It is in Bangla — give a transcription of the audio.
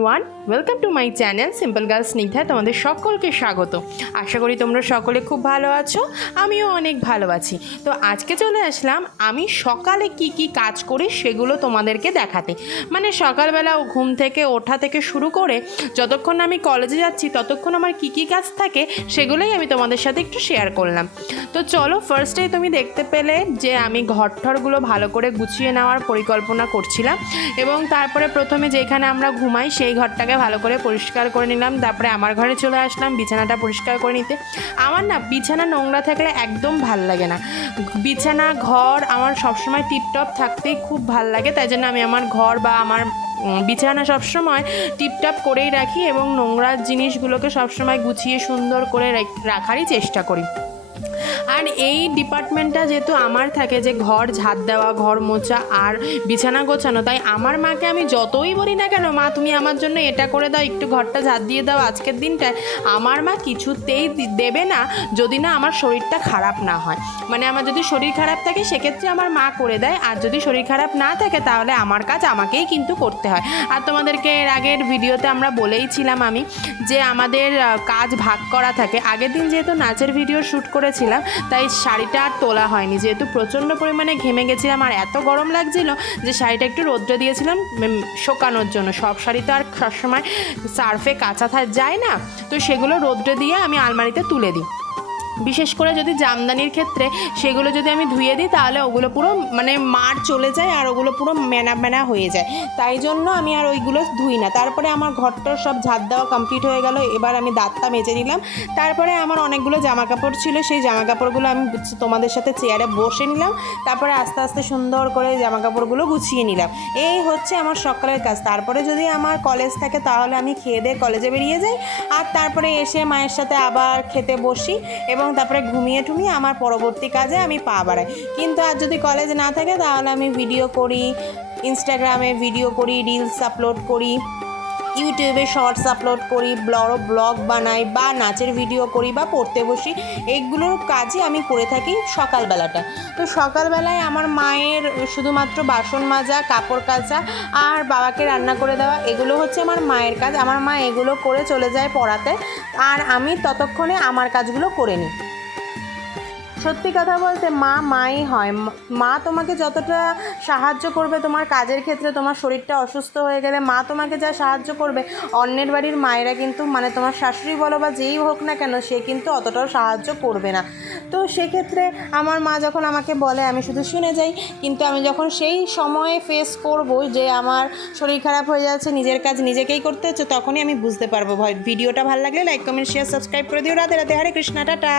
Everyone, welcome to my channel simple girl Snigdha. তোমাদের সকলকে স্বাগত। আশা করি তোমরা সকলে খুব ভালো আছো, আমিও অনেক ভালো আছি। তো আজকে চলে আসলাম আমি সকালে কি কাজ করি সেগুলো তোমাদেরকে দেখাতে। মানে সকালবেলা ঘুম থেকে ওঠা থেকে শুরু করে যতক্ষণ আমি কলেজে যাচ্ছি ততক্ষণ আমার কি কাজ থাকে সেগুলোই আমি তোমাদের সাথে একটু শেয়ার করলাম। তো চলো, ফার্স্টেই তুমি দেখতে পেলে যে আমি ঘরঠরগুলো ভালো করে গুছিয়ে নেওয়ার পরিকল্পনা করছিলাম এবং তারপরে প্রথমে যেখানে আমরা ঘুমাই সেই ঘরটাকে ভালো করে পরিষ্কার করে নিলাম। তারপরে আমার ঘরে চলে আসলাম বিছানাটা পরিষ্কার করে নিতে। আমার না বিছানা নোংরা থাকলে একদম ভাল লাগে না। বিছানা ঘর আমার সবসময় টিপটপ থাকতেই খুব ভাল লাগে, তাই জন্য আমি আমার ঘর বা আমার বিছানা সবসময় টিপটপ করেই রাখি এবং নোংরা জিনিসগুলোকে সবসময় গুছিয়ে সুন্দর করে রাখারই চেষ্টা করি। আর এই ডিপার্টমেন্টটা যেহেতু আমার থাকে, যে ঘর ঝাড় দেওয়া, ঘর মোছা আর বিছানা গোছানো, তাই আমার মাকে আমি যতই বলি না কেন, মা তুমি আমার জন্য এটা করে দাও, একটু ঘরটা ঝাড় দিয়ে দাও আজকের দিনটায়, আমার মা কিছুতেই দেবে না যদি না আমার শরীরটা খারাপ না হয়। মানে আমার যদি শরীর খারাপ থাকে সেক্ষেত্রে আমার মা করে দেয়, আর যদি শরীর খারাপ না থাকে তাহলে আমার কাজ আমাকেই কিন্তু করতে হয়। আর তোমাদেরকে এর আগের ভিডিওতে আমরা বলেইছিলাম আমি যে আমাদের কাজ ভাগ করা থাকে। আগের দিন যেহেতু নাচের ভিডিও শ্যুট করেছিলাম তাই শাড়িটা আর তোলা হয়নি, যেহেতু প্রচণ্ড পরিমাণে ঘেমে গেছিলাম আর এত গরম লাগছিল যে শাড়িটা একটু রোদ্রে দিয়েছিলাম শুকানোর জন্য। সব শাড়ি তো আর সবসময় সার্ফে কাচা যায় না, তো সেগুলো রোদ্রে দিয়ে আমি আলমারিতে তুলে দিই। বিশেষ করে যদি জামদানির ক্ষেত্রে সেগুলো যদি আমি ধুয়ে দিই তাহলে ওগুলো পুরো মানে মার চলে যায় আর ওগুলো পুরো মেনা হয়ে যায়, তাই জন্য আমি আর ওইগুলো ধুই না। তারপরে আমার ঘরটার সব ঝাড় দেওয়া কমপ্লিট হয়ে গেল। এবার আমি দাঁতটা মেজে নিলাম। তারপরে আমার অনেকগুলো জামা কাপড় ছিল, সেই জামা কাপড়গুলো আমি তোমাদের সাথে চেয়ারে বসে নিলাম। তারপরে আস্তে আস্তে সুন্দর করে জামা কাপড়গুলো গুছিয়ে নিলাম। এই হচ্ছে আমার সকালের কাজ। তারপরে যদি আমার কলেজ থাকে তাহলে আমি খেয়ে দিয়ে কলেজে বেরিয়ে যাই, আর তারপরে এসে মায়ের সাথে আবার খেতে বসি এবং তারপরে ঘুমিয়ে টুমিয়ে আমার পরবর্তী কাজে আমি পা বাড়াই। কিন্তু আর যদি কলেজ না থাকে তাহলে আমি ভিডিও করি, ইনস্টাগ্রামে ভিডিও করি, রিলস আপলোড করি, ইউটিউবে শর্টস আপলোড করি, ব্লগ বানাই বা নাচের ভিডিও করি বা পড়তে বসি। এইগুলোর কাজই আমি করে থাকি সকালবেলাটা। তো সকালবেলায় আমার মায়ের শুধুমাত্র বাসন মাজা, কাপড় কাচা আর বাবাকে রান্না করে দেওয়া, এগুলো হচ্ছে আমার মায়ের কাজ। আমার মা এগুলো করে চলে যায় পড়াতে, আর আমি ততক্ষণে আমার কাজগুলো করে নিই। সত্যি কথা বলতে মাই হয়। মা তোমাকে যতটা সাহায্য করবে তোমার কাজের ক্ষেত্রে, তোমার শরীরটা অসুস্থ হয়ে গেলে মা তোমাকে যা সাহায্য করবে, অন্যের বাড়ির মায়েরা কিন্তু মানে তোমার শাশুড়ি বলো বা যেই হোক না কেন, সে কিন্তু অতটাও সাহায্য করবে না। তো সেক্ষেত্রে আমার মা যখন আমাকে বলে আমি শুধু শুনে যাই, কিন্তু আমি যখন সেই সময়ে ফেস করব যে আমার শরীর খারাপ হয়ে যাচ্ছে, নিজের কাজ নিজেকেই করতে হচ্ছে, তখনই আমি বুঝতে পারবো। ভিডিওটা ভালো লাগলে লাইক কমেন্ট শেয়ার সাবস্ক্রাইব করে দিও। রাধে রাধে, হরে কৃষ্ণা, টাটা।